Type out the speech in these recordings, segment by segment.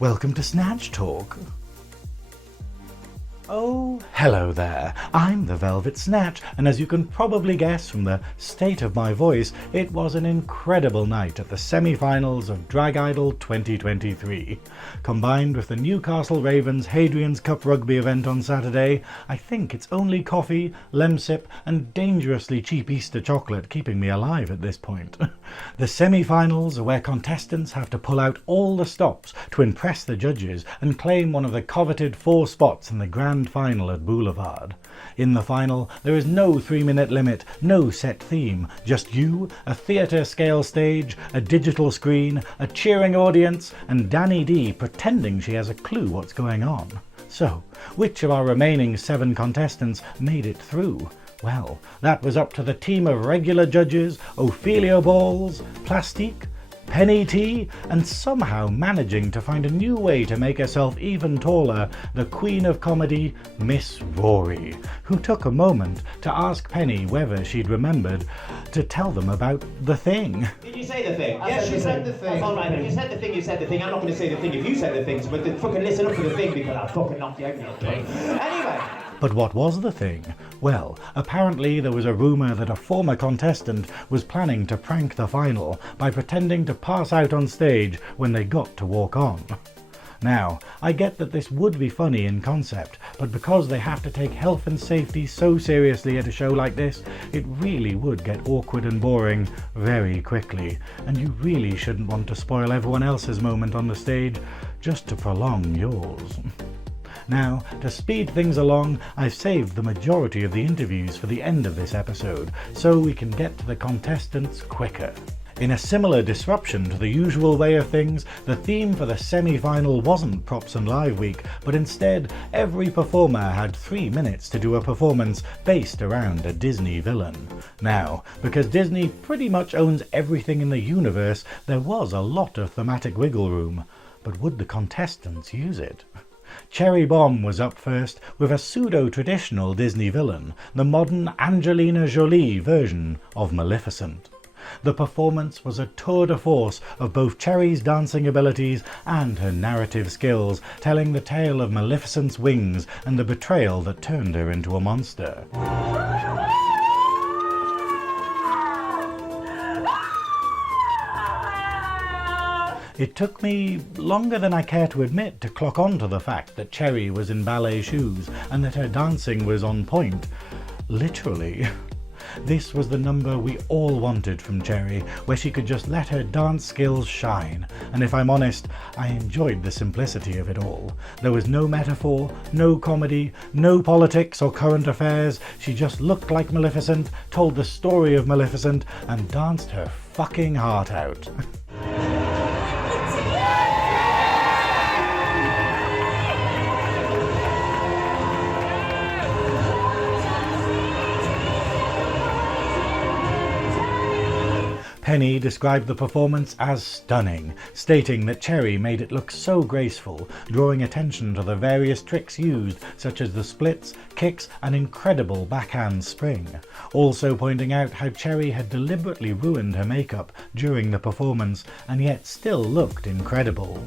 Welcome to Snatch Talk. Oh, hello there. I'm the Velvet Snatch, and as you can probably guess from the state of my voice, it was an incredible night at the semi-finals of Drag Idol 2023. Combined with the Newcastle Ravens Hadrian Cup rugby event on Saturday, I think it's only coffee, lemsip, and dangerously cheap Easter chocolate keeping me alive at this point. The semi-finals are where contestants have to pull out all the stops to impress the judges and claim one of the coveted 4 spots in the grand final at Boulevard. In the final, there is no 3-minute limit, no set theme, just you, a theatre scale stage, a digital screen, a cheering audience, and Danny D pretending she has a clue what's going on. So, which of our remaining 7 contestants made it through? Well, that was up to the team of regular judges, Ophelia Balls, Plastiq, Penni T, and somehow managing to find a new way to make herself even taller, the Queen of Comedy, Miss Rory, who took a moment to ask Penny whether she'd remembered to tell them about the thing. Did you say the thing? Yes, you said the thing. All right, if you said the thing, you said the thing. I'm not going to say the thing if you said the thing, but fucking listen up for the thing because I'll fucking knock you out, you know. Anyway. But what was the thing? Well, apparently there was a rumour that a former contestant was planning to prank the final by pretending to pass out on stage when they got to walk on. Now, I get that this would be funny in concept, but because they have to take health and safety so seriously at a show like this, it really would get awkward and boring very quickly, and you really shouldn't want to spoil everyone else's moment on the stage just to prolong yours. Now, to speed things along, I've saved the majority of the interviews for the end of this episode, so we can get to the contestants quicker. In a similar disruption to the usual way of things, the theme for the semi-final wasn't Props and Live Week, but instead every performer had 3 minutes to do a performance based around a Disney villain. Now, because Disney pretty much owns everything in the universe, there was a lot of thematic wiggle room. But would the contestants use it? Cherri Bomb was up first with a pseudo-traditional Disney villain, the modern Angelina Jolie version of Malificent. The performance was a tour de force of both Cherri's dancing abilities and her narrative skills, telling the tale of Maleficent's wings and the betrayal that turned her into a monster. It took me longer than I care to admit to clock on to the fact that Cherri was in ballet shoes and that her dancing was on point. Literally. This was the number we all wanted from Cherri, where she could just let her dance skills shine, and if I'm honest, I enjoyed the simplicity of it all. There was no metaphor, no comedy, no politics or current affairs. She just looked like Maleficent, told the story of Maleficent, and danced her fucking heart out. Penny described the performance as stunning, stating that Cherri made it look so graceful, drawing attention to the various tricks used, such as the splits, kicks, and incredible backhand spring. Also pointing out how Cherri had deliberately ruined her makeup during the performance, and yet still looked incredible.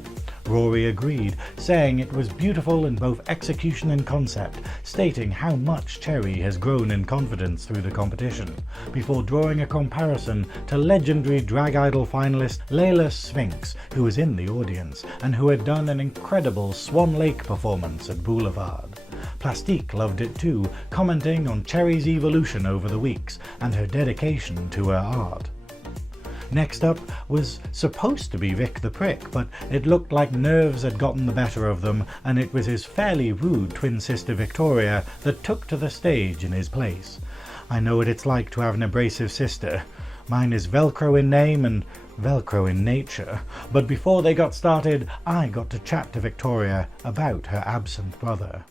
Rory agreed, saying it was beautiful in both execution and concept, stating how much Cherri has grown in confidence through the competition, before drawing a comparison to legendary Drag Idol finalist Layla Sphinx, who was in the audience, and who had done an incredible Swan Lake performance at Boulevard. Plastiq loved it too, commenting on Cherri's evolution over the weeks, and her dedication to her art. Next up was supposed to be Vick the Prick, but it looked like nerves had gotten the better of them, and it was his fairly rude twin sister Victoria that took to the stage in his place. I know what it's like to have an abrasive sister. Mine is Velcro in name and Velcro in nature, but before they got started, I got to chat to Victoria about her absent brother.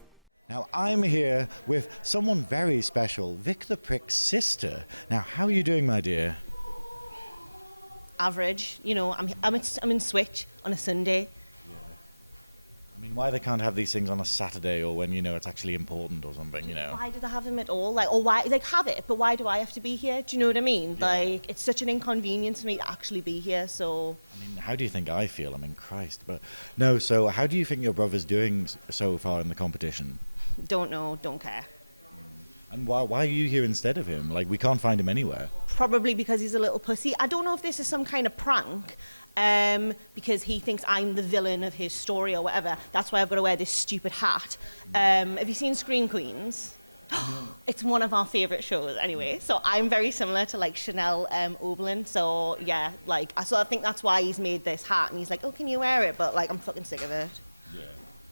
Now I'm here with someone very special, Vick the Prick's sister. Now how are you doing, my dear? Average, you know, I'm in Switch on a Sunday. Yeah. I mean, why they can't have these things on a Saturday or when, it's actually important or something, Why do they have them at all? Like, or why, like, have it, but why do I have to be here? Do you know what I mean? Yeah. Like, it's such an inconvenience for me to actually be here, so... I mean, how do you think I feel? I mean, Christ, but... No, so how do you think your brother's doing so far in the competition? Don't know, don't care. And why are you here instead of him? Like, we can't find him anywhere. Probably because he's a little pussy. I don't know if this is some kind of prank, because he thinks I'm the villain of his story or whatever. That's why I've got to wear this stupid hat. Have you seen Scream Queens? It's one of our favourite shows anyway. So I'm very similar to like Chanel Oberlin. So yeah, like I think that's why he's made this hat. And he's like, oh, can you wear it? But like, I'm fucking sick of it. Yeah.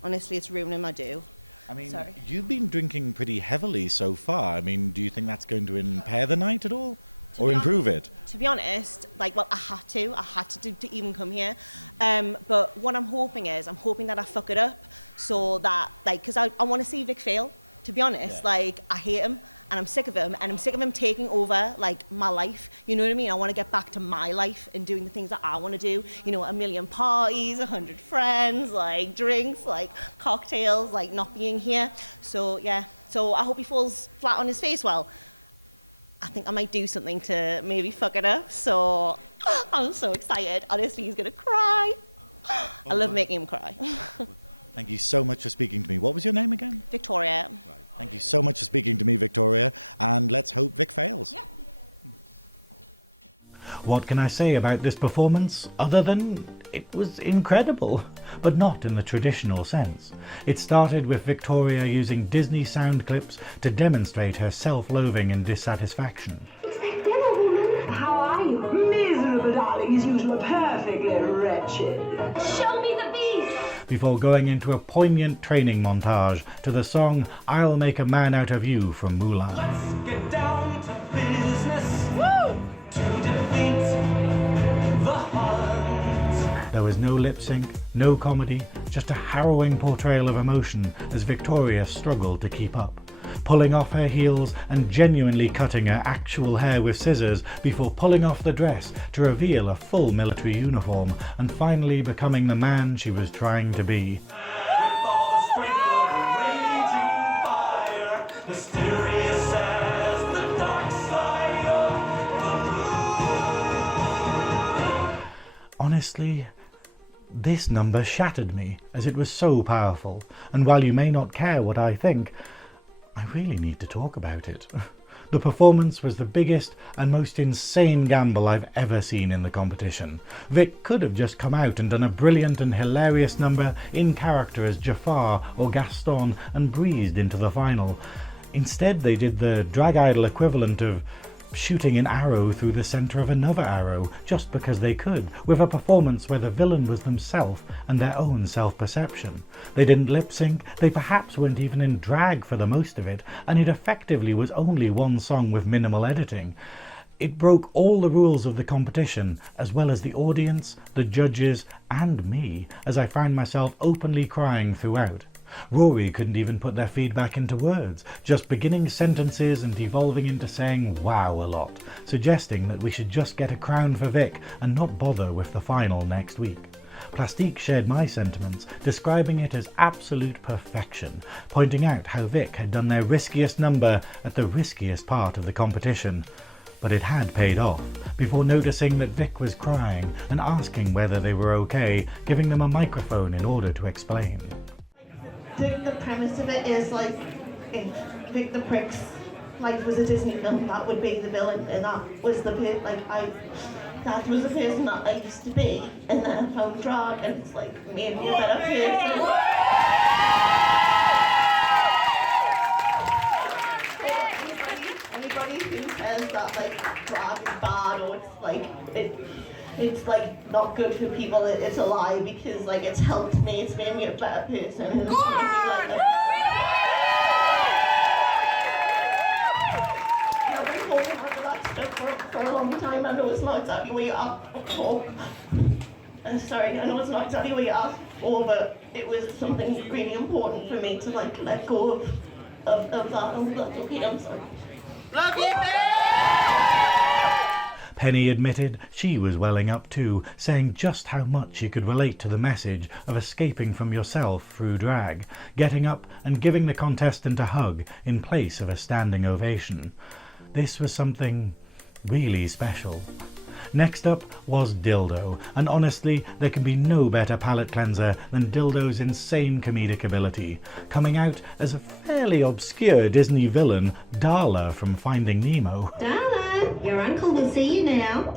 Honestly, it's ruining my do. I mean, Sorry. You've been drinking pretty heavily so far. I mean, do you think that's going to impair the night at all? Or improve it? To be honest, like, well, I had to even come here. But what I'm hoping that I fuck it up so that, like, because I want to see Vick fail. To be honest, like, I hate him and I'm sick of him and I'm sick of him taking over, like, my life. You know what I mean? I want to get back to my life and doing the things that I want to do. You know, 1,000,000 parties, 100 friends, like, drinks, like, cocktails, like, not being here. So, yeah. So I hope he falls flat on his face. Well, I think I might do something to maybe fuck it up. So I'm so excited. Honestly, he's going to cry. I love making him cry. Thank you so much for speaking to me. What was your name again? Victoria. Right. Thank you so much for speaking to me, Victoria. And let's hope Vick fails. Yeah. What can I say about this performance other than it was incredible, but not in the traditional sense. It started with Victoria using Disney sound clips to demonstrate her self-loathing and dissatisfaction. How are you? Miserable, darlings. You two are perfectly wretched. Show me the beast! Before going into a poignant training montage to the song I'll Make a Man Out of You from Mulan. Let's get down to business. Woo! To defeat the Huns. There was no lip sync, no comedy, just a harrowing portrayal of emotion as Victoria struggled to keep up, pulling off her heels and genuinely cutting her actual hair with scissors before pulling off the dress to reveal a full military uniform and finally becoming the man she was trying to be. With all the strength of a raging fire, mysterious as the dark side of the moon. Honestly, this number shattered me as it was so powerful, and while you may not care what I think, I really need to talk about it. The performance was the biggest and most insane gamble I've ever seen in the competition. Vick could have just come out and done a brilliant and hilarious number in character as Jafar or Gaston and breezed into the final. Instead, they did the drag idol equivalent of shooting an arrow through the centre of another arrow just because they could, with a performance where the villain was themselves and their own self-perception. They didn't lip sync, they perhaps weren't even in drag for the most of it, and it effectively was only one song with minimal editing. It broke all the rules of the competition, as well as the audience, the judges, and me, as I found myself openly crying throughout. Rory couldn't even put their feedback into words, just beginning sentences and devolving into saying wow a lot, suggesting that we should just get a crown for Vick and not bother with the final next week. Plastiq shared my sentiments, describing it as absolute perfection, pointing out how Vick had done their riskiest number at the riskiest part of the competition. But it had paid off, before noticing that Vick was crying and asking whether they were okay, giving them a microphone in order to explain. The premise of it is like, if Vick the Prick's life was a Disney film, that would be the villain, and that was the that was the person that I used to be, and then I found drag, and it's like made me a better person. Anybody who says that like drag is bad or it's like not good for people, it's a lie, because like it's helped me, it's made me a better person, and it's made me like I've been holding on to that stuff for a long time. I know it's not exactly what you asked for. Sorry, I know it's not exactly what you asked for, but it was something really important for me to like let go of that. Oh, that's okay, I'm sorry. Love you, Penny admitted she was welling up too, saying just how much she could relate to the message of escaping from yourself through drag, getting up and giving the contestant a hug in place of a standing ovation. This was something really special. Next up was Dyldo, and honestly there can be no better palate cleanser than Dyldo's insane comedic ability, coming out as a fairly obscure Disney villain, Darla from Finding Nemo. Darla, your uncle will see you now.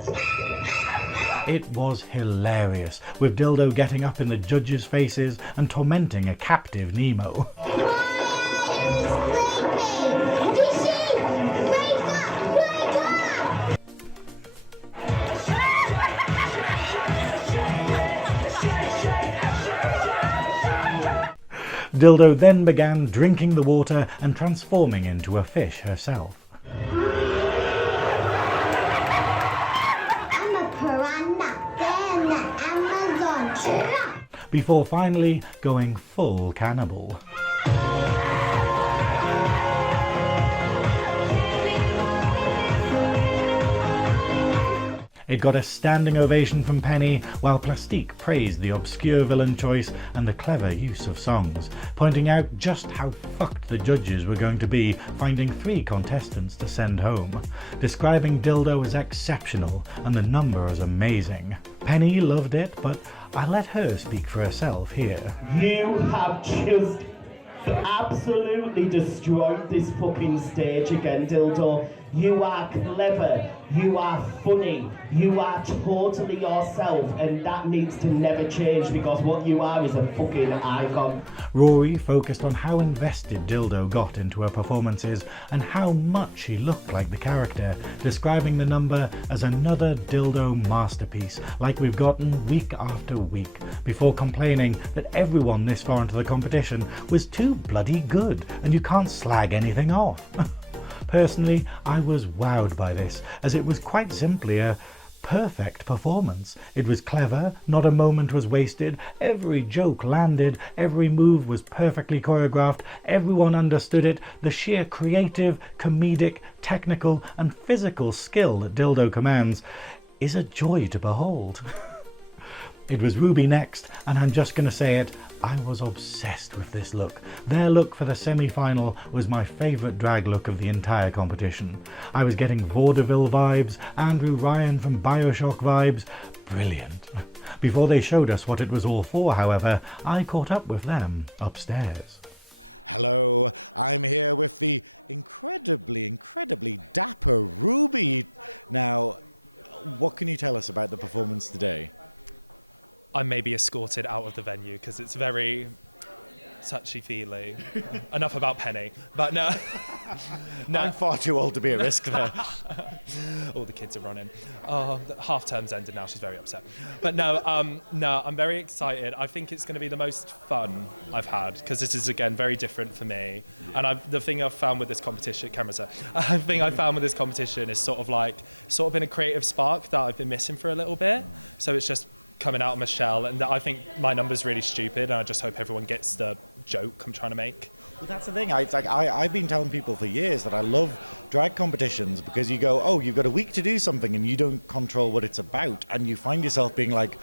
It was hilarious, with Dyldo getting up in the judges' faces and tormenting a captive Nemo. Dyldo then began drinking the water and transforming into a fish herself. I'm a piranha. They're in the Amazon. Before finally going full cannibal. It got a standing ovation from Penny, while Plastiq praised the obscure villain choice and the clever use of songs, pointing out just how fucked the judges were going to be finding 3 contestants to send home, describing Dyldo as exceptional and the number as amazing. Penny loved it, but I let her speak for herself here. You have just absolutely destroyed this fucking stage again, Dyldo. You are clever, you are funny, you are totally yourself, and that needs to never change because what you are is a fucking icon. Rory focused on how invested Dyldo got into her performances and how much she looked like the character, describing the number as another Dyldo masterpiece like we've gotten week after week, before complaining that everyone this far into the competition was too bloody good and you can't slag anything off. Personally, I was wowed by this, as it was quite simply a perfect performance. It was clever, not a moment was wasted, every joke landed, every move was perfectly choreographed, everyone understood it. The sheer creative, comedic, technical and physical skill that Dyldo commands is a joy to behold. It was Ruby next, and I'm just going to say it, I was obsessed with this look. Their look for the semi-final was my favourite drag look of the entire competition. I was getting vaudeville vibes, Andrew Ryan from Bioshock vibes. Brilliant. Before they showed us what it was all for, however, I caught up with them upstairs. Hello, I'm here with the incredibly dapper Ruby. Now, what can you tell us about the performance today? I may be escorted out of the venue because it's very touchy-feely. Enough about Penny. But no. I'm far too old to be at risk there. All the kids are running. Oh, half term's ended now. She's very upset. But no, I'm very excited. I think it's going to be the most fun I've had because this is, again, very different for me. And the thing I've found with this competition, the thing I found with this competition is sort of been a creative spark that I've been missing for a little bit. So it's just coming out of my shell, and I think my number's really stupid, and I just hope everyone gets the joke I'm trying to make. Well, that's the thing. I've been telling people for years that I love drag competitions because you go, oh, you've got a week to do something and you don't control what it's about, and you find yourself being like,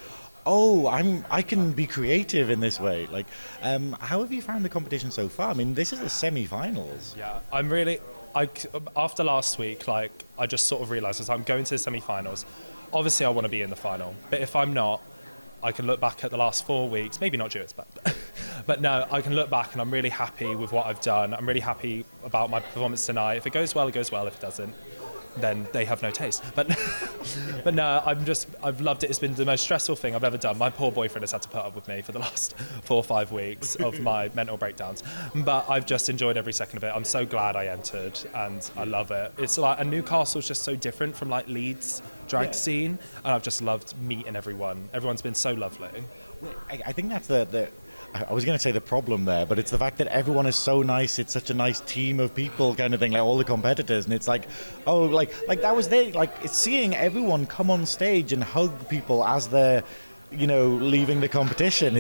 oh, I can be creative in this way. Like, how have you found the competition so far? I mean, this is the semi-finals. Yeah, after last week, I just sort of realised as I'm going to the semi-finals, obviously I want to be in the final, but if I'm not, I can look back at the last 4 weeks, maybe not Jewett, but no, I can look back and I'm really happy with what I've done. I'm really happy about my performance tonight. If it goes well, it goes well. If it doesn't, then they have no taste. But no, I've loved it. It's been the most stressful thing I've ever done. My poor boyfriend has had to put up with me for the last 4 or 5 weeks of my mental breakdowns. But I've just enjoyed every second of it. I'm so glad I entered and I love it. It's and Newcastle's just so different from Leeds drag scene, and I've just loved meeting everyone. Everyone's been so lovely. I think that's I was going to say the problem there, but it's the fact that everyone is so nice. It's such a nice team of people kind of thing, all the competitors. And it's like that was it's seeing everyone come on stage and hug people as they're leaving the competition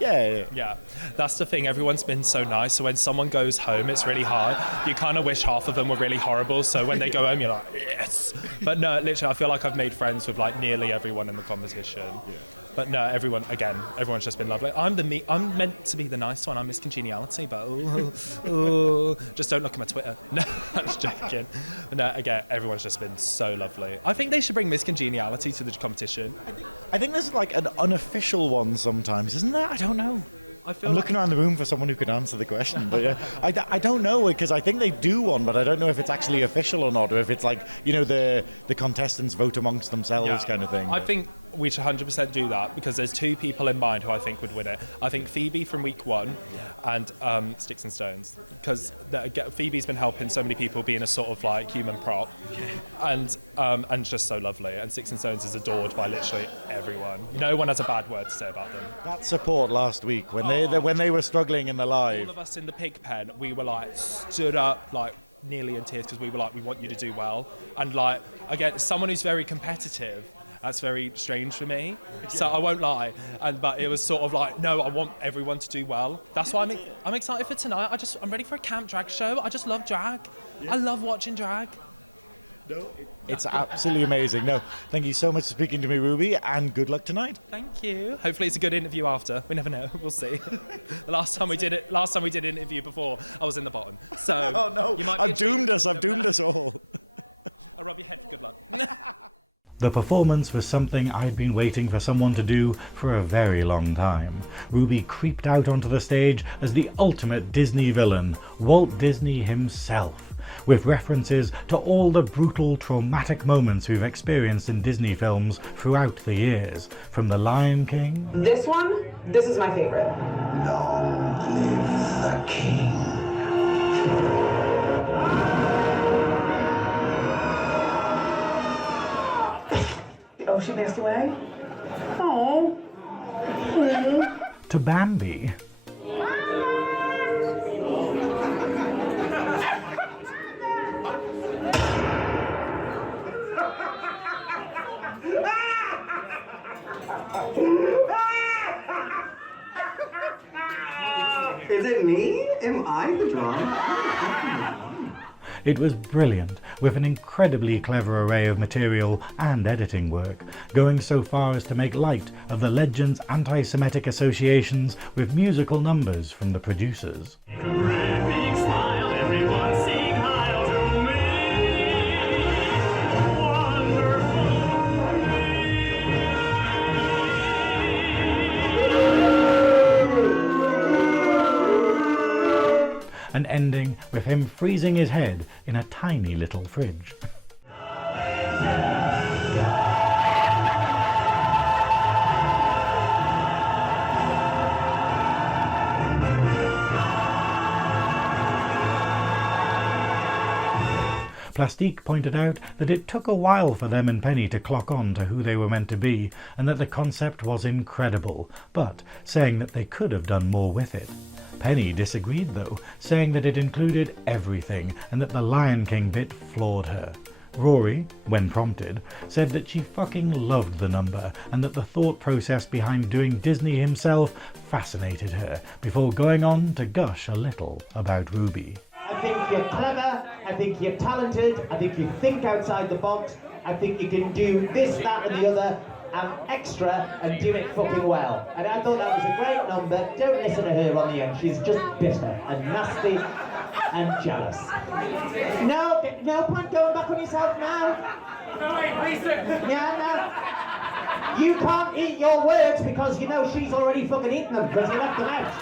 Yeah, that's the thing. Everyone's been so nice. So when someone goes home, it's really hard. You kind of wish half of them were really horrible. So when they go home, you're like, yes. But no, literally, I feel like I've made friends with like nearly everyone in the competition. Yeah. But no, everyone's just been lovely. I'm meant to be the nice one. I'm Miss Congeniality, but just don't look at my Twitter. No, I'm just joking. But no, again, everyone's just been so lovely. I think they should bring Miss Congeniality to the competition. I think there's like an unofficial one sometimes, isn't there? I don't know. I'm looking around the room for someone who could answer the question, but yeah, I don't know, because I think they do one, but I don't know if it's actually official or not, or if it's like, the contestants vote amongst themselves kind of thing. I think we should 100% do that, because there's two people in mind who I think would win it. I think Phoebe from week 1 and Sticks and Stones, because Phoebe's been helping so many people being a sort of like human prop, and just so lovely. And Sticks and Stones is adored by literally everyone. No one has a bad word to say about them. That support last week when they were struggling in the live. All of us in the pig pen, we were like stood up like nearly in tears, because we were like, we want you to do well. And like, again, someone who's very competitive, that's very strange for me, so I won't lie. But it was sort of like, no, I want everyone to do well. That's why I'm excited for tonight. I'm ready for a camp drag show. I just love drag. Yeah. I love watching drag. No, it's absolutely amazing. No, thank you so much for speaking to me, Ruby, and good luck tonight. Thank you. Hopefully it's a good interview after. We never know. We'll see. The last time we did an interview before, I was in the bottom. So oh no, I've doomed us all. I'll rub your head for good luck. The performance was something I'd been waiting for someone to do for a very long time. Ruby creeped out onto the stage as the ultimate Disney villain, Walt Disney himself, with references to all the brutal, traumatic moments we've experienced in Disney films throughout the years, from The Lion King... This is my favorite. Long live the king. Oh, she passed away? Oh. to Bambi. Is it me? Am I the drama? It was brilliant, with an incredibly clever array of material and editing work, going so far as to make light of the legend's anti-Semitic associations with musical numbers from the producers. And ending with him freezing his head in a tiny little fridge. Plastiq pointed out that it took a while for them and Penny to clock on to who they were meant to be, and that the concept was incredible, but saying that they could have done more with it. Penny disagreed though, saying that it included everything and that the Lion King bit floored her. Rory, when prompted, said that she fucking loved the number and that the thought process behind doing Disney himself fascinated her, before going on to gush a little about Ruby. I think you're clever, I think you're talented, I think you think outside the box, I think you can do this, that and the other, and extra, and do it fucking well. And I thought that was a great number. Don't listen to her on the end. She's just bitter and nasty and jealous. No point going back on yourself now. No, wait, listen. Yeah, no. You can't eat your words because you know she's already fucking eaten them because you left them out.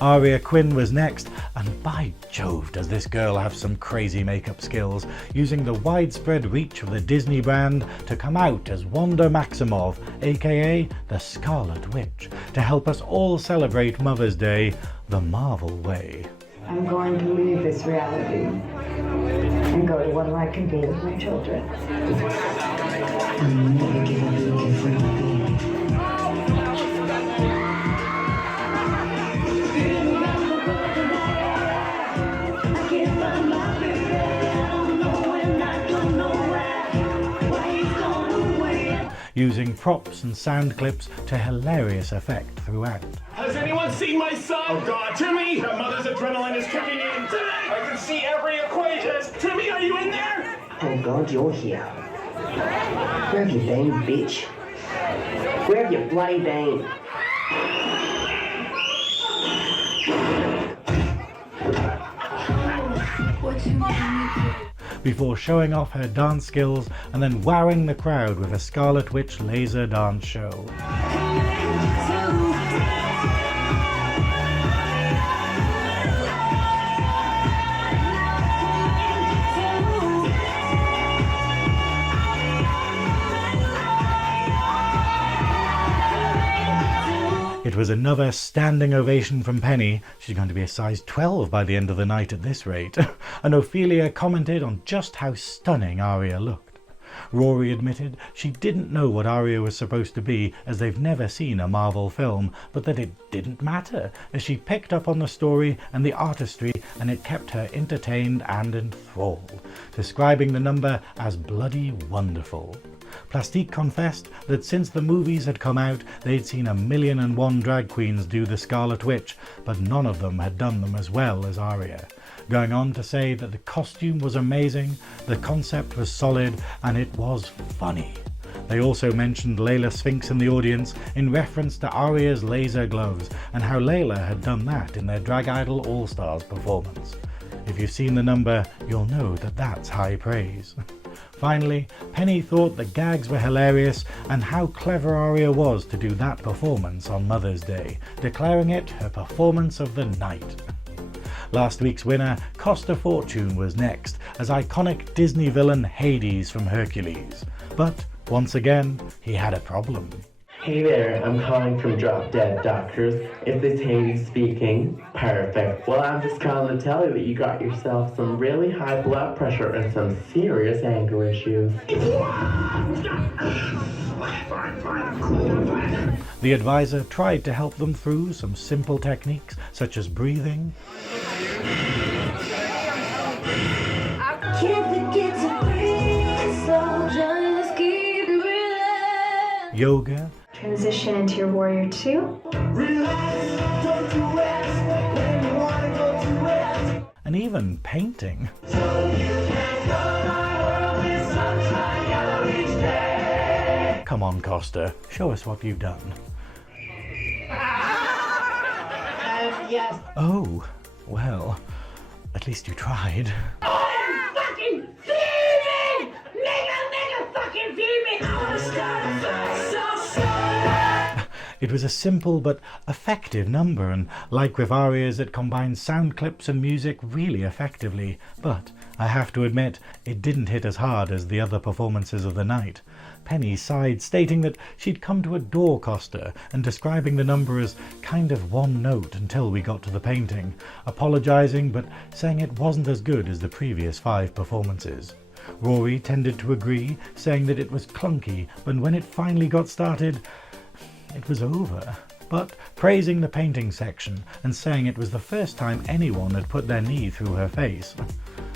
Arya Quinn was next, and by Jove does this girl have some crazy makeup skills, using the widespread reach of the Disney brand to come out as Wanda Maximoff, aka the Scarlet Witch, to help us all celebrate Mother's Day the Marvel way. I'm going to leave this reality and go to one where I can be with my children. I'm never gonna be a different being. using props and sound clips to hilarious effect throughout. Has anyone seen my son? Oh God, Timmy! That mother's adrenaline is kicking in. Timmy! I can see every equation. Timmy, are you in there? Oh God, you're here. Where have you been, bitch? Where have you bloody been? Before showing off her dance skills and then wowing the crowd with a Scarlet Witch laser dance show. It was another standing ovation from Penny. She's going to be a size 12 by the end of the night at this rate. And Ophelia commented on just how stunning Arya looked. Rory admitted she didn't know what Arya was supposed to be, as they've never seen a Marvel film, but that it didn't matter, as she picked up on the story and the artistry, and it kept her entertained and enthralled, describing the number as bloody wonderful. Plastiq confessed that since the movies had come out, they'd seen 1,000,001 drag queens do the Scarlet Witch, but none of them had done them as well as Arya, going on to say that the costume was amazing, the concept was solid, and it was funny. They also mentioned Layla Sphinx in the audience in reference to Arya's laser gloves and how Layla had done that in their Drag Idol All-Stars performance. If you've seen the number, you'll know that that's high praise. Finally, Penny thought the gags were hilarious and how clever Arya was to do that performance on Mother's Day, declaring it her performance of the night. Last week's winner, Costa Fortune, was next as iconic Disney villain Hades from Hercules. But once again, he had a problem. Hey there, I'm calling from Drop Dead Doctors. Is this Hades speaking? Perfect. Well, I'm just calling to tell you that you got yourself some really high blood pressure and some serious anger issues. The advisor tried to help them through some simple techniques such as breathing, yoga, Transition into your warrior 2. and even painting. Come on, Costa, show us what you've done. Yes. Oh, well, at least you tried. I'm fucking fuming! Nigga, fucking fuming! I wanna start a fight, so It was a simple but effective number, and like with Arya's, it combined sound clips and music really effectively, but I have to admit, it didn't hit as hard as the other performances of the night. Penny sighed, stating that she'd come to adore Costa and describing the number as kind of one note until we got to the painting, apologising but saying it wasn't as good as the previous 5 performances. Rory tended to agree, saying that it was clunky, but when it finally got started, it was over. But praising the painting section and saying it was the first time anyone had put their knee through her face.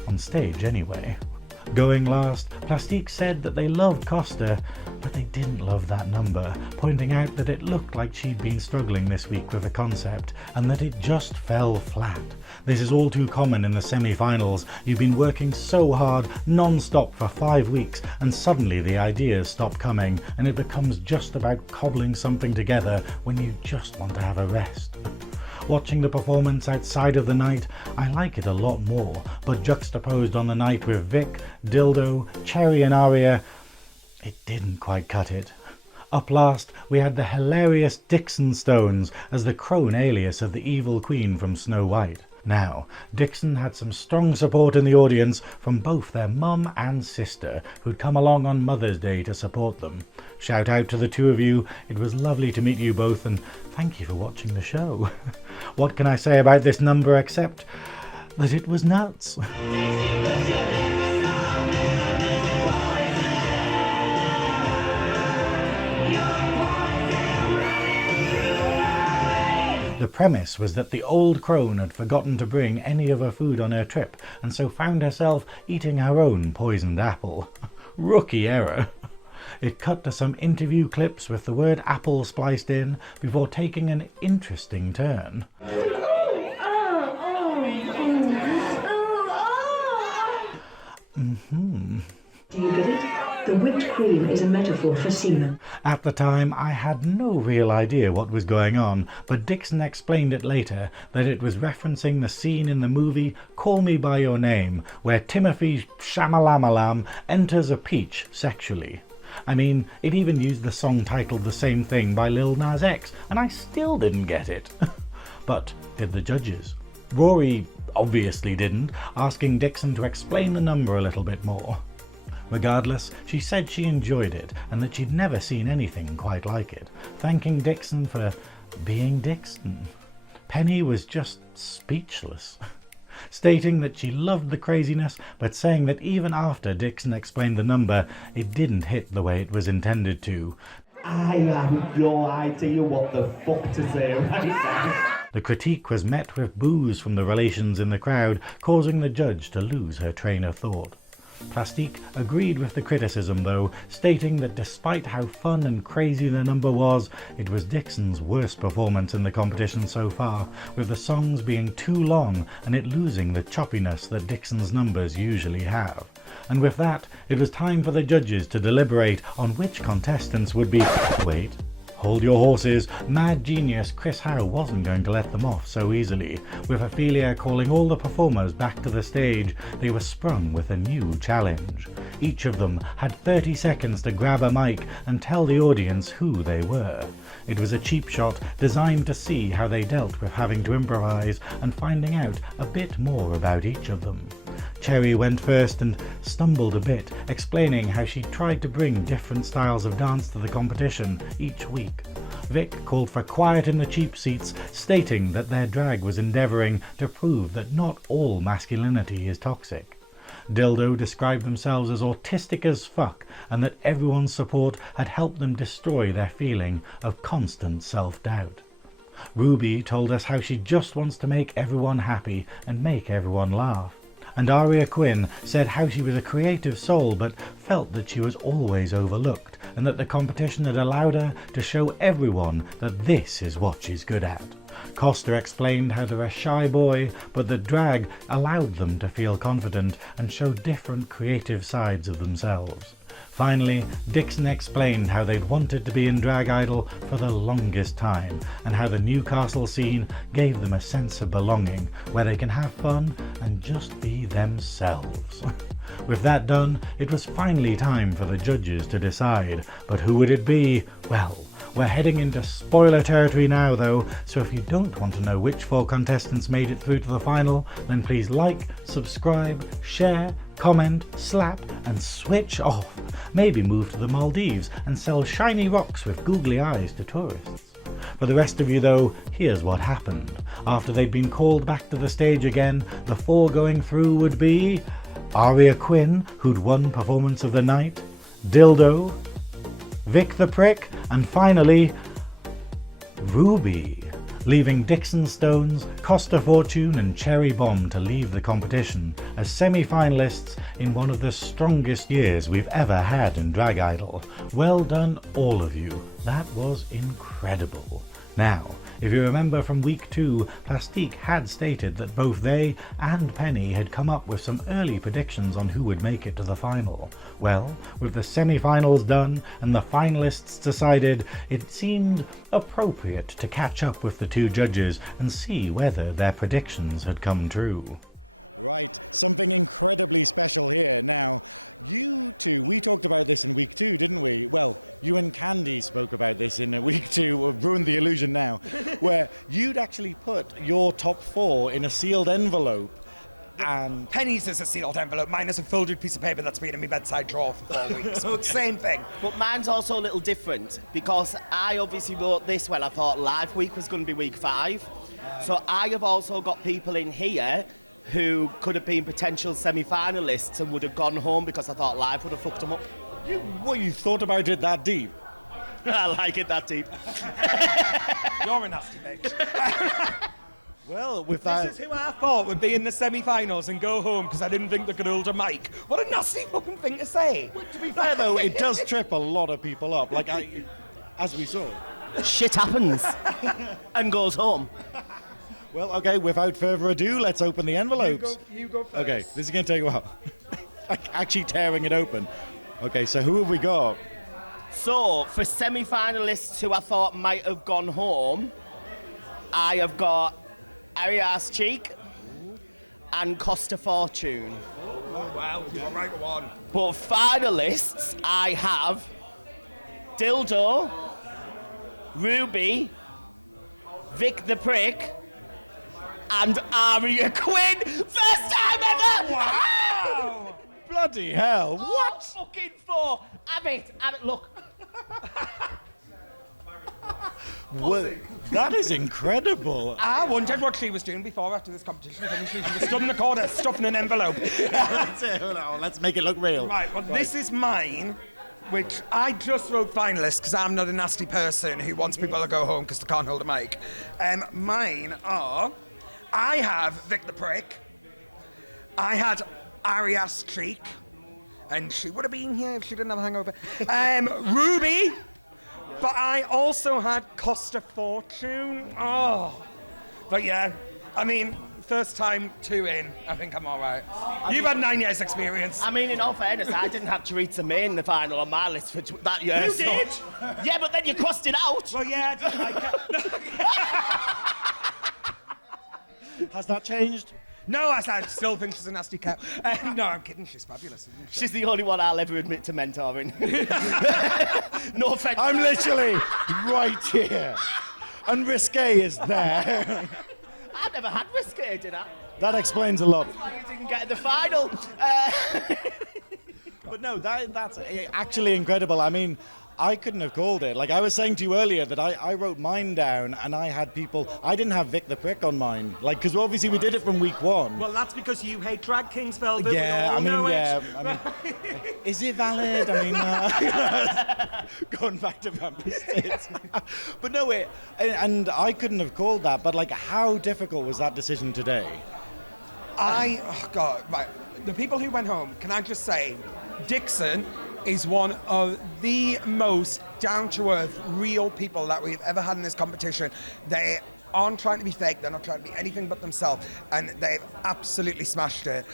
On stage anyway. Going last, Plastiq said that they loved Costa, but they didn't love that number, pointing out that it looked like she'd been struggling this week with the concept, and that it just fell flat. This is all too common in the semi-finals. You've been working so hard, non-stop for 5 weeks, and suddenly the ideas stop coming, and it becomes just about cobbling something together when you just want to have a rest. Watching the performance outside of the night, I like it a lot more, but juxtaposed on the night with Vick, Dyldo, Cherri and Arya, it didn't quite cut it. Up last, we had the hilarious Dixon stones as the crone alias of the evil queen from Snow White. Now, Dixon had some strong support in the audience from both their mum and sister, who'd come along on Mother's Day to support them. Shout out to the two of you, it was lovely to meet you both, and thank you for watching the show. What can I say about this number except that it was nuts? The premise was that the old crone had forgotten to bring any of her food on her trip, and so found herself eating her own poisoned apple. Rookie error. It cut to some interview clips with the word apple spliced in before taking an interesting turn. Do you get it? The whipped cream is a metaphor for semen. At the time, I had no real idea what was going on, but Dixon explained it later that it was referencing the scene in the movie Call Me By Your Name, where Timothy Shamalamalam enters a peach sexually. I mean, it even used the song titled the same thing by Lil Nas X, and I still didn't get it. But did the judges? Rory obviously didn't, asking Dixon to explain the number a little bit more. Regardless, she said she enjoyed it and that she'd never seen anything quite like it, thanking Dixon for being Dixon. Penny was just speechless, stating that she loved the craziness, but saying that even after Dixon explained the number, it didn't hit the way it was intended to. I have no idea what the fuck to say right now. The critique was met with boos from the relations in the crowd, causing the judge to lose her train of thought. Plastiq agreed with the criticism though, stating that despite how fun and crazy the number was, it was Dixon's worst performance in the competition so far, with the songs being too long and it losing the choppiness that Dixon's numbers usually have. And with that, it was time for the judges to deliberate on which contestants would be... Wait. Hold your horses. Mad genius Cris Howe wasn't going to let them off so easily. With Ophelia calling all the performers back to the stage, they were sprung with a new challenge. Each of them had 30 seconds to grab a mic and tell the audience who they were. It was a cheap shot designed to see how they dealt with having to improvise and finding out a bit more about each of them. Cherri went first and stumbled a bit, explaining how she tried to bring different styles of dance to the competition each week. Vick called for quiet in the cheap seats, stating that their drag was endeavouring to prove that not all masculinity is toxic. Dyldo described themselves as autistic as fuck, and that everyone's support had helped them destroy their feeling of constant self-doubt. Ruby told us how she just wants to make everyone happy and make everyone laugh. And Arya Quinn said how she was a creative soul but felt that she was always overlooked, and that the competition had allowed her to show everyone that this is what she's good at. Costa explained how they're a shy boy, but the drag allowed them to feel confident and show different creative sides of themselves. Finally, Dixon explained how they'd wanted to be in Drag Idol for the longest time, and how the Newcastle scene gave them a sense of belonging, where they can have fun and just be themselves. With that done, it was finally time for the judges to decide, but who would it be? Well, we're heading into spoiler territory now though, so if you don't want to know which 4 contestants made it through to the final, then please like, subscribe, share, comment, slap, and switch off. Maybe move to the Maldives and sell shiny rocks with googly eyes to tourists. For the rest of you though, here's what happened. After they'd been called back to the stage again, the 4 going through would be Arya Quinn, who'd won Performance of the Night, Dyldo, Vick the Prick, and finally, Ruby, leaving Dixon Stones, Costa Fortune and Cherri Bomb to leave the competition as semi-finalists in one of the strongest years we've ever had in Drag Idol. Well done all of you, that was incredible. Now, if you remember from week 2, Plastiq had stated that both they and Penny had come up with some early predictions on who would make it to the final. Well, with the semi-finals done and the finalists decided, it seemed appropriate to catch up with the 2 judges and see whether their predictions had come true. Right, something incredibly special here. Now, you two, we talked about this in week 2, didn't we? Well, you and Candy spoke about this in week 2, ruined the illusion now, where you'd actually put your top 4 in a sealed envelope. And Penny's is a sealed envelope, mine is a folded piece of paper that's been in my bedside drawer for 4 weeks. But same thing. But mine's also a little different, because I obviously wrote this when I thought live week was going to be week 5. So I have also got people in here who could have been potential semi-finalists and would have gone home because I thought live would have fucked them up. You thought about it that deep? I like it that deep. You're a nasty bitch. Well, with that... This is who I thought would be in the semi-finals and go home because I didn't think they could hold a mic. What a nasty fucking thing to say. To be fair, though, it does trip a lot of people up, like, as we saw. Shit happens and goes home. Well, okay, without further ado, let's open the envelopes. You go first. Okay, this is going to take a while. Actually tearing it open. Okay, so who have we got? So, for semi-finalists who I thought might have gone home, I have got Arya's Cheek and Costa Fortune. Oh, wow, you're right one. But finalists, I have Dyldo, Ruby, Vick the Prick, and Arya Quinn. First time ever! Wow! Bloody hell, what? Fucking four. Have it, look. Well, that is incredible. I wondered what she was doing before after this competition. I think she was stood in the corner stuffing an envelope. That's it. Oh, let's make it look real. Right, well, this is mine, which I just wrote finalists because I'm not a nasty person who wants people to go home because they can't hold a mic. Mine are, I have Vick the Prick, I had Arya's Cheek, and she would have been here if she didn't have a hangover. Ruby, but I also had Costa Fortune. Oh, but yeah, I mean, first time 2 in, I think I'm all right. You've had 9 years experience. I mean, in all fairness, I didn't have Cherri May in the final on my list for that year. You did? Yeah, but then you crossed it out. Well, yeah, I didn't like it. Has that changed? No, I still think she's a nasty cat. No, I'm kidding. She's fabulous, isn't she? She's the only one I'll ever admit to mentoring. No offense. I'm literally right here. And Risque is there. I never had Risque, did I? That explains a lot. That's why you didn't get in the final. But no, that's actually incredible. I mean, I couldn't have called it. Like I was saying to you earlier that I wrote mine down and I had people... I didn't have Vick the Prick on mine. Like, because obviously we did it from week 1. Well, that's because you hate drag kings, Velvet. Yeah, I mean, is it valid? I mean, going back to Vampire States. But no, and I couldn't have called that, but like, how difficult was that decision today? Oh God, right. The people who went home, can I just say, Dixon is one of the most down-to-earth, real people that we've ever had in this competition. They aren't trying to be fake, they're not trying to be anything but themselves, and they've absolutely smashed it.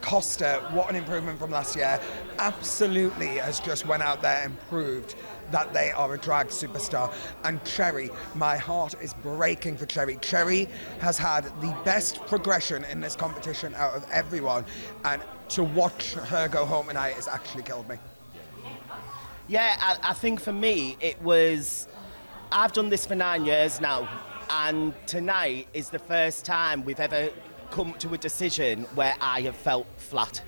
Costa, what an improvement from last year, absolutely has just went out there and proved that they are a drag superstar. And Cherri, my heart is breaking for Cherri. Cherri has had the best progression in this competition out of everyone, and to watch her go home tonight has actually killed me. Yeah, I think for me, it was... I've done this for 9 years now, and tonight is the first time we've ever come to a decision where I have felt flat.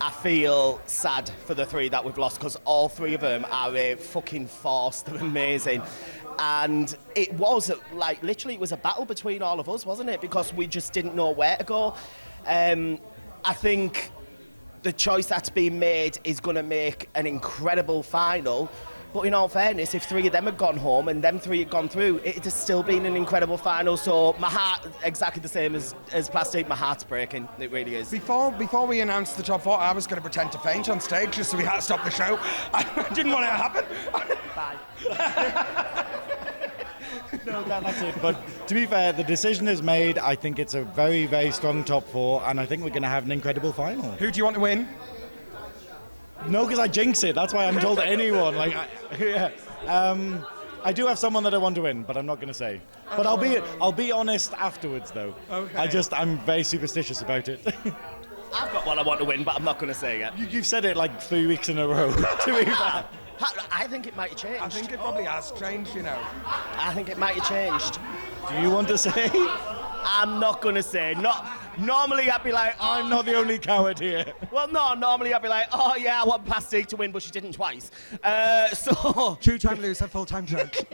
I feel sad for the 3 that we've lost, because all 3 of them are a fucking force. They're amazing. And it was, like, literally, it was a battle between all of us, wasn't it? Because we just didn't know where to go. I think the choice that's been made is going to make an incredible final. But in all fairness, if 3 of them had gone home and them 3 had gone through, it has still been an incredible final. So my heart, exactly the same as Plastiq, my heart's breaking. It really is. Before we announced the top 4, I was going to pretend to faint on stage just so we had to stop the show. I didn't want it to happen. Bye. No, that's it. But to be fair, the decision is made. I think it's a very, very strong top 4, and I think we're going to have an incredible final. Who do you want to win? No, because I jinx it. That's why I'm told anyone. Like, I do have someone that I want to win, but I'm not going to say. But I'll be honest afterwards, though. Okay. I'm very superstitious about it. I've got one I want to win, but I'm not going to say it. You've said it like 3 weeks in a row. To be fair. I think it might have changed. I think it probably has changed, you know. I think it might have changed. Do you want to say? I'm not going to say. Normally I'd be like, I'm not the only coward here. Well, no, normally I'd be like, oh yeah, I want Plastiq to win, but she didn't twice. So... 2-time loser, full-time judge.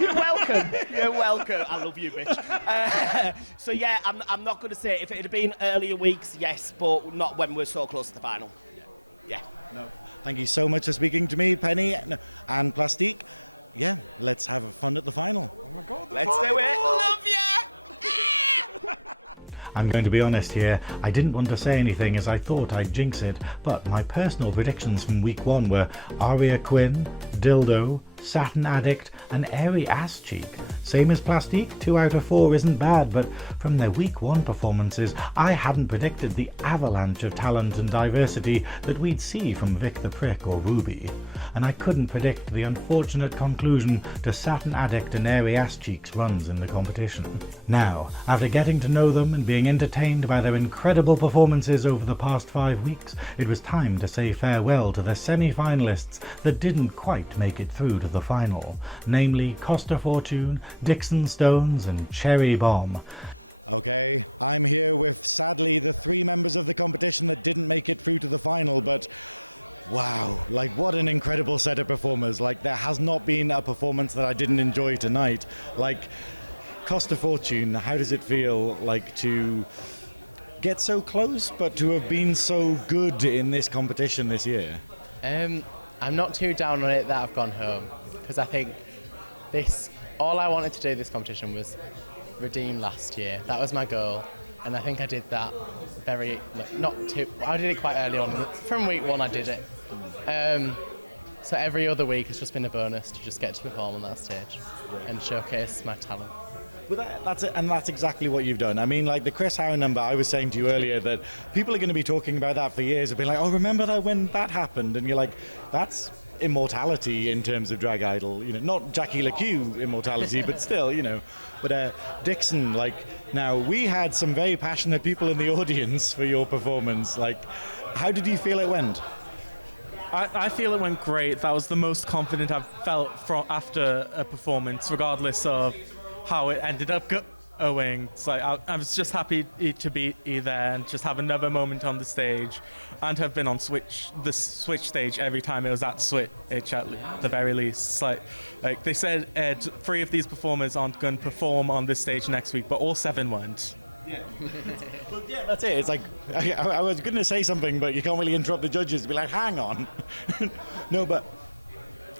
You're welcome. You're welcome. I love you, bitch. So yeah, I'm not going to say it. If it had been earlier weeks, yes, but not when we're so close to the final. Yeah. No. Thank you so much for speaking to me, Penny and Plastiq. Yeah, let's have fun at the final. Oh my God, let's do it. Love ya! I'm going to be honest here, I didn't want to say anything as I thought I'd jinx it, but my personal predictions from week 1 were Arya Quinn, Dyldo, Satin Addict, and Airy Ass Cheek. Same as Plastiq, 2 out of 4 isn't bad, but from their week 1 performances, I hadn't predicted the avalanche of talent and diversity that we'd see from Vick the Prick or Ruby. And I couldn't predict the unfortunate conclusion to Satin Addict and Airy Ass Cheek's runs in the competition. Now, after getting to know them and being entertained by their incredible performances over the past 5 weeks, it was time to say farewell to the semi-finalists that didn't quite make it through to the final, namely Costa Fortune, Dixon Stones, and Cherri Bomb. Okay, I'm here with, sadly, the 3 members of the competition that didn't make it through to the final, but wow, like what an incredible set of performers. Like there has not been a performance that I didn't enjoy tonight. Like Costa Fortune, how does it feel like to get so close but to have been so good in this competition this year? I'm not too down on it that I've gone home, because I think all I wanted to do this competition was redeem last year. That was my goal, and I think I did that I did it quite early on. From week 1 I did it. So every other week has just been a bonus to just get to perform on that stage and showcase my talent. Well, that's it, and that's exactly what you've done. I mean, like the Cris Howe number, I was saying to you earlier that people are going to be talking about that for years. They'll be like, oh, remember that when that happened? And you're like, that's immortality in terms of drag idol. You know, not Jackie LaCue immortality, but still, you know. But Dixon, like, now we had some very passionate people in the audience for your performance. Like, how did you feel it went? I feel it went great. That was the most confident I've felt after a performance, regardless of how it ended up going. It's like I was just happy to be there and just have another moment on the stage, and have been on the Switch stage every time it was at Switch at the very least. It's like they said 3 of these performers aren't going to perform on this stage next week, but all 7 won't. Yeah. Well, yeah, that's it. It's like, I was going to say something, but you can't really interrupt the judges to be like, hang on. No, but...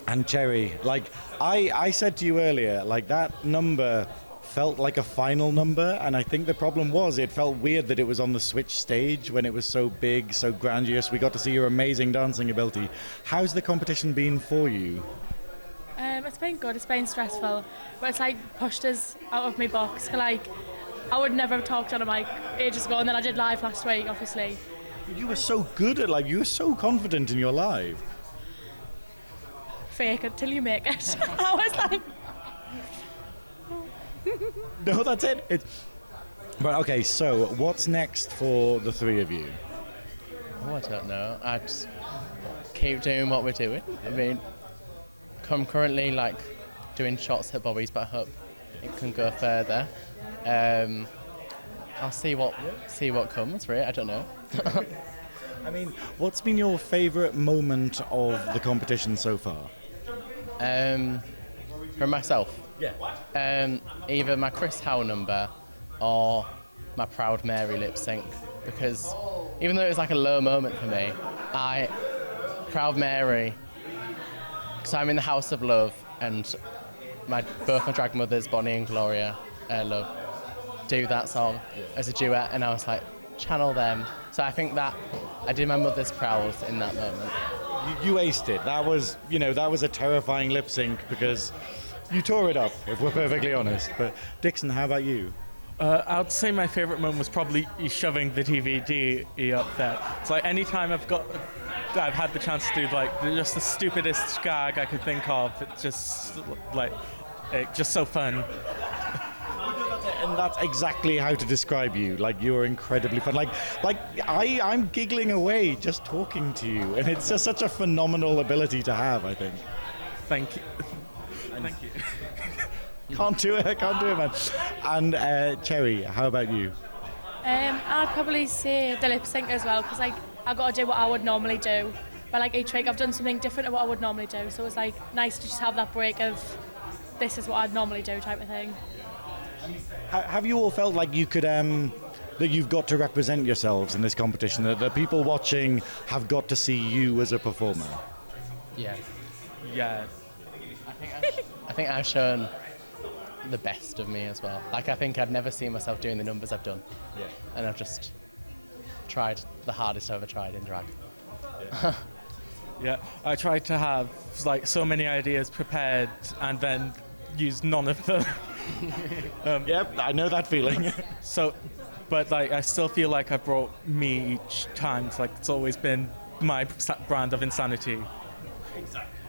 And Cherri, like, I said to you earlier, like, that number felt like a final number, and I think the problem was it felt weird that it was on the Switch stage when it was so big, so grandiose. We got to see your amazing dancing ability. How's the competition been for you? It's been good. It's been stressful, but it's like pushed us out of my box. Like, I would never have talked on a mic ages ago, and then I did live last week, obviously. You were so good at, like, you were so confident in your live. Fake it till you make it. I was like... No, that's it. But okay, so what's next for the 3 of you? Oh, I don't know. I just keep doing what we're doing. I mean, I'm currently like doing shots at Bobby's, but I hope it can go further. I'll see what comes, right? I don't know. I mean, what's been your favourite moment of the competition so far? For myself? Yeah. Either my Cris Howe number or my Proud Mary lip sync, because even though it was like a low moment for me, Proud Mary, because I'm in the House of Love and both my drag mothers, Bonnie and Gloria, Love, do that song as a duet, and I was like, channel them. So I think that I did my mother's proud in that moment. You aced it. That was a terrifying lip sync because you tore it up, if we're perfectly honest. But Dixon, how about you? I'd say my favourite moment was probably shoving the DVD up there. It's like any time I've had the chance to do like just the stupidest gag I could think of. It's just like just so fun. And that's exactly how to describe you. Like, you are incredibly fun. Like I'm giggling away just talking to you, and it's just such a phenomenal ability to have, I think. Thank you. Thank you. Can't do it, man. And Cherri, how about you? I'd probably say the lip sync as well, because like I've got to do what I would normally do. But like each week I've done something different to what I would normally do. So it's like nice to just have that break of this is what I'd normally do type of thing. Have you all felt like you could, that you've got to represent yourselves in this competition, that the people watching have got to see you as a performer? Yeah. Yeah. I think I've shown the best of me as well. Like, I think I'd never seen myself doing the numbers I've done. Yeah. And I've just tried the hardest I've ever tried in drag. Yeah. Yeah, I tried to have like so many ideas prepared and then use none of them. Yep, I know that feeling. So, but like I still feel like I brought me each time. It's like it's always been my brand of insanity. Exactly.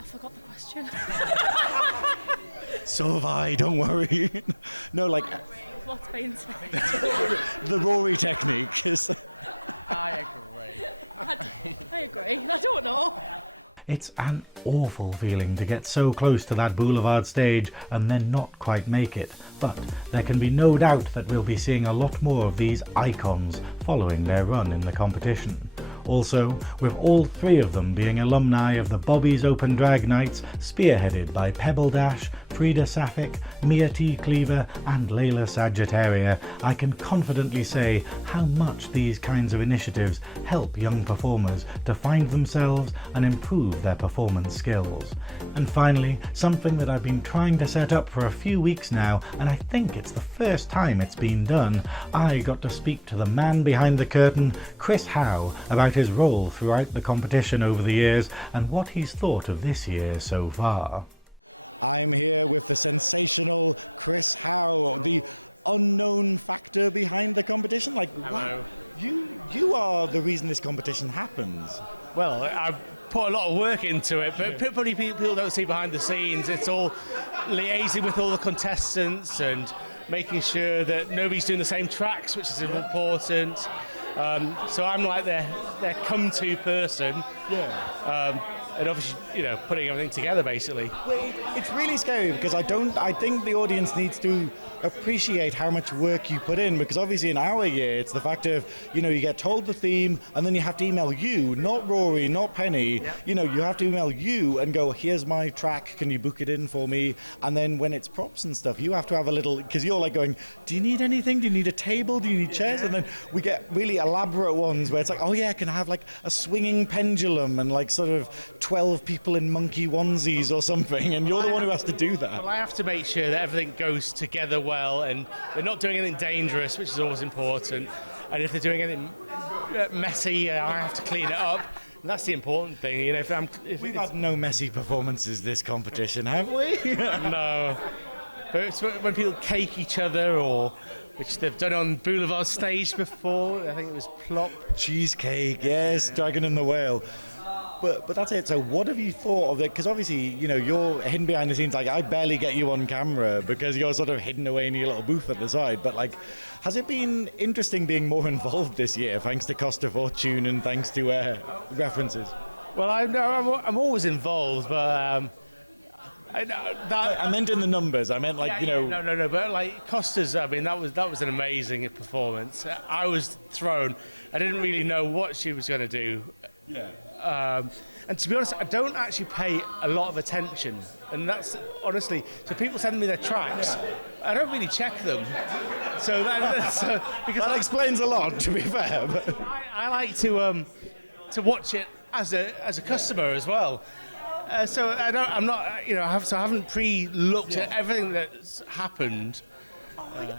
I forgot the question. So have I, don't worry. No, like What's been said? the Rory technique is... I agree. I agree. I don't know. It's an awful feeling to get so close to that boulevard stage and then not quite make it, but there can be no doubt that we'll be seeing a lot more of these icons following their run in the competition. Also, with all three of them being alumni of the Bobby's Open Drag Nights, spearheaded by Pebble Dash, Frida Sapphic, Mia T. Cleaver and Layla Sagittaria, I can confidently say how much these kinds of initiatives help young performers to find themselves and improve their performance skills. And finally, something that I've been trying to set up for a few weeks now, and I think it's the first time it's been done, I got to speak to the man behind the curtain, Cris Howe, about his role throughout the competition over the years and what he's thought of this year so far. I'm here with the sensational Cris Howe, the unknown factor behind the competition. Like, wow, you are the reason this competition happens. Well, I put a lot of work into it, but probably people don't see behind the scenes. It's all liaising with all the contestants and making sure that nobody's doing the same tracks, which is important. So I'm like their come-to person. Yeah. And obviously, putting everything together, basically. Well, it's really scary because I think the audience needs to appreciate how much work you put in, because obviously in our year it's the fact of, you get told the theme and then you have to email you, not Rory, not Penny. Yep. You have to email you and go, here's my track, can you book it in for me? And then when it's props and stuff, you have to have a little, because you're like going, do you need anything? Do you need a table? Do you need chairs? And then we get really elaborate ones where it's like, oh yeah, can I have like a swinging pendulum and like sort of 12 people in monkey onesies or something, and you're the one who has to do that. Well, I have to make sure that everything goes together well and they're not doing anything dangerous, which is always important. And if they're doing anything messy, I have to clean it up. And that's the important thing. We've had no messy performances this competition, have we? No. But it's when people cake each other, or which they've done on Boulevard stage before. I think it was Plop. Cheesecake, yes, Dragon and the Whale. But that's it. So what have you thought of it? Because obviously, you're hidden behind the scenes. Like, I barely get you on camera because you're sort of hidden away in your little booth at the side. But like, has it been interesting being more involved this year, thanks to Costa Fortune and thanks to references? Well, I'm always involved, but I meant in the numbers. I meant like, No. But like Costa's, that was an amazing performance. I was thrown. I didn't really know what she was going to do. Yeah. And to be honest, I don't actually pay a lot of attention, and that's honestly. So people send me their tracks, I don't really check them. So because that explains a lot, to be fair. But I like to watch it as a customer as well. So I haven't pre-looked at everything that's happened.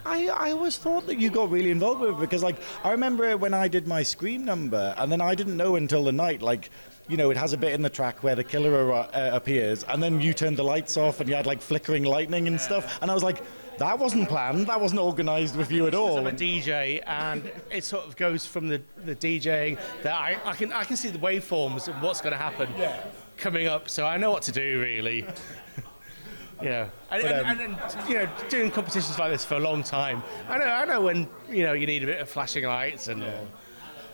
I always thought that you got really involved with it, because like I remember when I did my Scream number, and then I didn't know until the night, like, it has a bit in the track where the killer appears, and then you turned the lights off and you had like flickering lightning and stuff, and I was like, that wasn't planned, that wasn't organised with you at all. I'm a DJ, and it sort of goes from the DJing that I can see the waveforms and what's going to happen coming up, so I know what to do really. And doing competitions like this for a long time, I know when you need a bit of flashing lights and.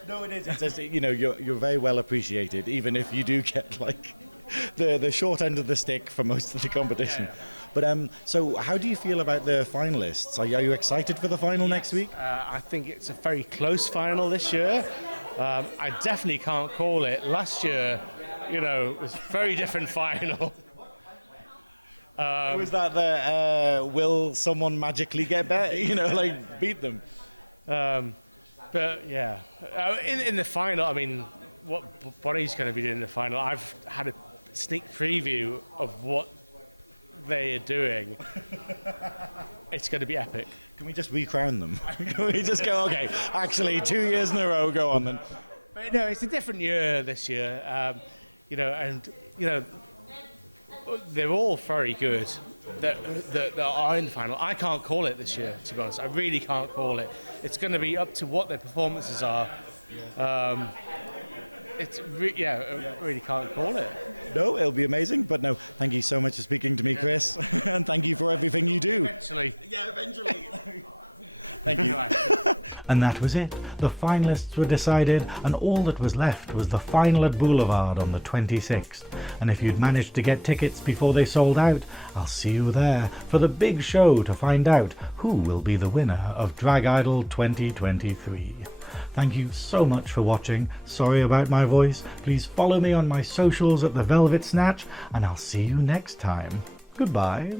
No, it is. It's just, you're very well appreciated, even if you do get like the short end of the stick for most of the competition. Yeah. But so how do you feel about the finalists? Are you excited for the final next week? I think it's a very close final this year. I definitely can't call it. Last year, it was a very different final. Was that the will someone magically get better? Beat them? But yeah, in the final, what Bonnie's going to be doing in the final, I've had a sneak preview of what they are doing, it's going to be epic. Can we just recrown them? Can we just go, okay, actually 2 years in a row, go on then. But no, it's a different year this year, they're all very good that are in the final. I can't call it this year, to be honest. I really can't call it. It's going to be up to what their performances are. I really can't call it. No, it'll be amazing. But no, thank you so much for speaking to me, Cris. And thank you for everything you do. Eventually. Yeah, eventually. Thank you. And that was it. The finalists were decided, and all that was left was the final at Boulevard on the 26th. And if you'd managed to get tickets before they sold out, I'll see you there for the big show to find out who will be the winner of Drag Idol 2023. Thank you so much for watching. Sorry about my voice. Please follow me on my socials at The Velvet Snatch, and I'll see you next time. Goodbye.